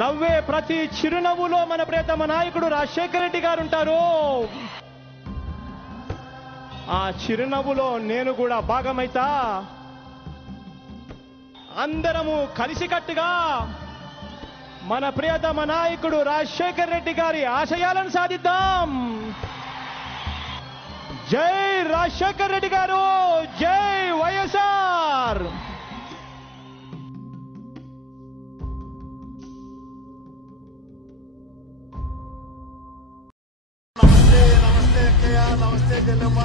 నవ్వే ప్రతి చిరునవ్వులో మన ప్రియతమ నాయకుడు రాజశేఖర రెడ్డి గారు ఉంటారు. ఆ చిరునవ్వులో నేను కూడా భాగమైతా. అందరము కలిసికట్టుగా మన ప్రియతమ నాయకుడు రాజశేఖర రెడ్డి గారి ఆశయాలను సాధిద్దాం. జై రాజశేఖర రెడ్డి గారు, జై వైఎస్ఆర్. నమస్తే నమస్తే అక్కయ్య, నమస్తే చెల్లెమ్మ.